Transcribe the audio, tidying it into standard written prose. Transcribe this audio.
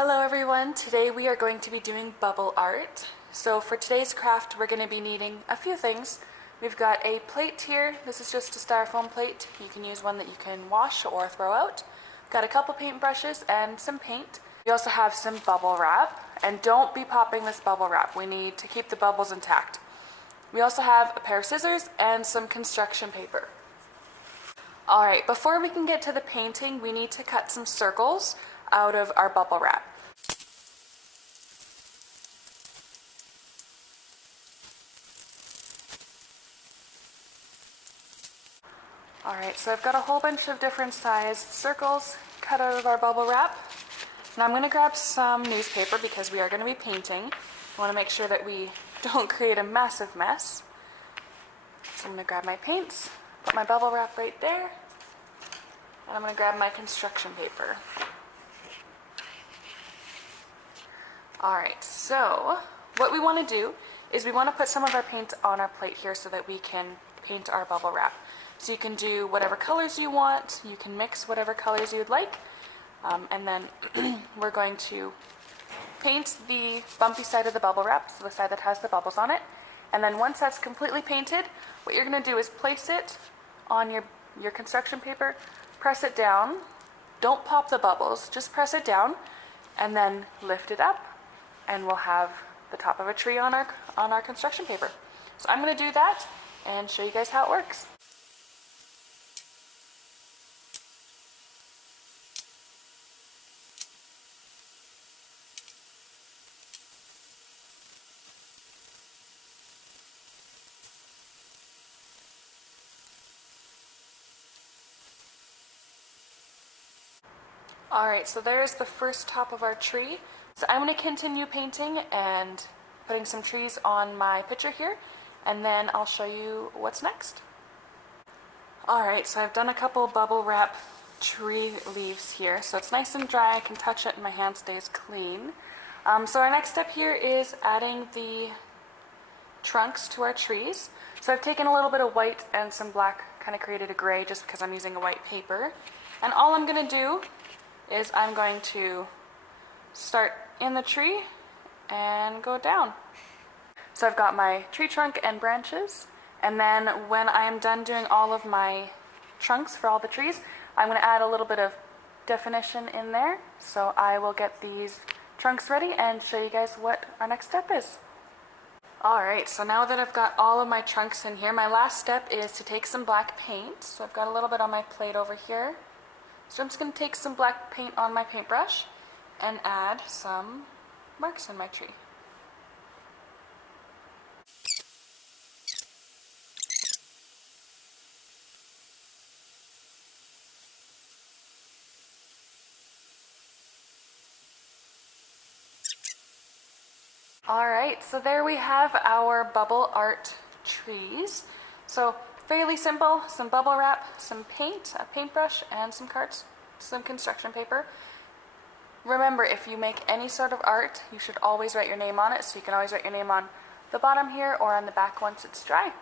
Hello everyone, today we are going to be doing bubble art. So for today's craft we're going to be needing a few things. We've got a plate here, this is just a styrofoam plate. You can use one that you can wash or throw out. Got a couple paint brushes and some paint. We also have some bubble wrap, and don't be popping this bubble wrap, we need to keep the bubbles intact. We also have a pair of scissors and some construction paper. Alright, before we can get to the painting, we need to cut some circles out of our bubble wrap. Alright, so I've got a whole bunch of different size circles cut out of our bubble wrap. Now I'm going to grab some newspaper because we are going to be painting. I want to make sure that we don't create a massive mess. So I'm going to grab my paints, put my bubble wrap right there, and I'm going to grab my construction paper. Alright, so what we want to do is we want to put some of our paint on our plate here so that we can paint our bubble wrap. So you can do whatever colors you want, you can mix whatever colors you'd like, and then we're going to paint the bumpy side of the bubble wrap, so the side that has the bubbles on it. And then once that's completely painted, what you're going to do is place it on your construction paper, press it down, don't pop the bubbles, just press it down, and then lift it up, and we'll have the top of a tree on our construction paper. So I'm going to do that and show you guys how it works. Alright, so there's the first top of our tree. So I'm going to continue painting and putting some trees on my picture here, and then I'll show you what's next. Alright, so I've done a couple bubble wrap tree leaves here, so it's nice and dry, I can touch it and my hand stays clean. So our next step here is adding the trunks to our trees. So I've taken a little bit of white and some black, kind of created a gray just because I'm using a white paper. And all I'm going to do is I'm going to start in the tree and go down. So I've got my tree trunk and branches, and then when I am done doing all of my trunks for all the trees, I'm going to add a little bit of definition in there. So I will get these trunks ready and show you guys what our next step is. Alright, so now that I've got all of my trunks in here, my last step is to take some black paint. So I've got a little bit on my plate over here. So I'm just going to take some black paint on my paintbrush and add some marks in my tree. Alright, so there we have our bubble art trees. So fairly simple, some bubble wrap, some paint, a paintbrush, and some cards, some construction paper. Remember, if you make any sort of art, you should always write your name on it, so you can always write your name on the bottom here or on the back once it's dry.